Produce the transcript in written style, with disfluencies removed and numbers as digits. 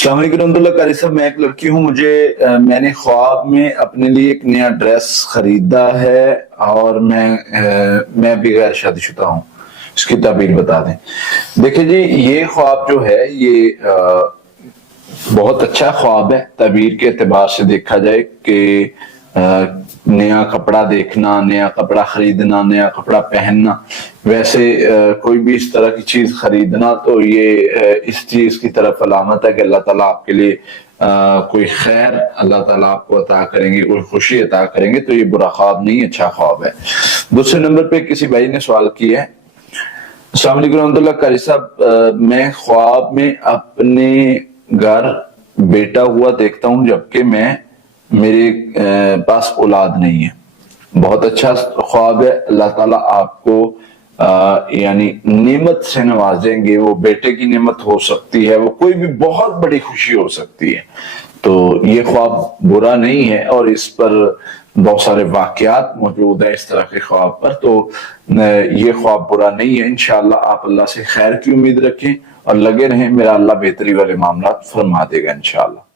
السلام علیکم رحمۃ اللہ قاری صاحب، میں ایک لڑکی ہوں، میں نے خواب میں اپنے لیے ایک نیا ڈریس خریدا ہے اور میں بھی غیر شادی شدہ ہوں، اس کی تعبیر بتا دیں۔ دیکھیں جی، یہ خواب جو ہے یہ بہت اچھا خواب ہے تعبیر کے اعتبار سے دیکھا جائے کہ نیا کپڑا دیکھنا، نیا کپڑا خریدنا، نیا کپڑا پہننا، ویسے کوئی بھی اس طرح کی چیز خریدنا تو یہ اس چیز کی طرف علامت ہے کہ اللہ تعالیٰ آپ کے لیے کوئی خیر اللہ تعالیٰ آپ کو عطا کریں گے، کوئی خوشی عطا کریں گے، تو یہ برا خواب نہیں، اچھا خواب ہے۔ دوسرے نمبر پہ کسی بھائی نے سوال کیا ہے، السلام علیکم رحمۃ اللہ قاری صاحب، میں خواب میں اپنے گھر بیٹا ہوا دیکھتا ہوں جبکہ میرے پاس اولاد نہیں ہے۔ بہت اچھا خواب ہے، اللہ تعالیٰ آپ کو یعنی نعمت سے نوازیں گے، وہ بیٹے کی نعمت ہو سکتی ہے، وہ کوئی بھی بہت بڑی خوشی ہو سکتی ہے، تو یہ خواب برا نہیں ہے اور اس پر بہت سارے واقعات موجود ہیں اس طرح کے خواب پر، تو یہ خواب برا نہیں ہے۔ انشاءاللہ آپ اللہ سے خیر کی امید رکھیں اور لگے رہیں، میرا اللہ بہتری والے معاملات فرما دے گا انشاءاللہ۔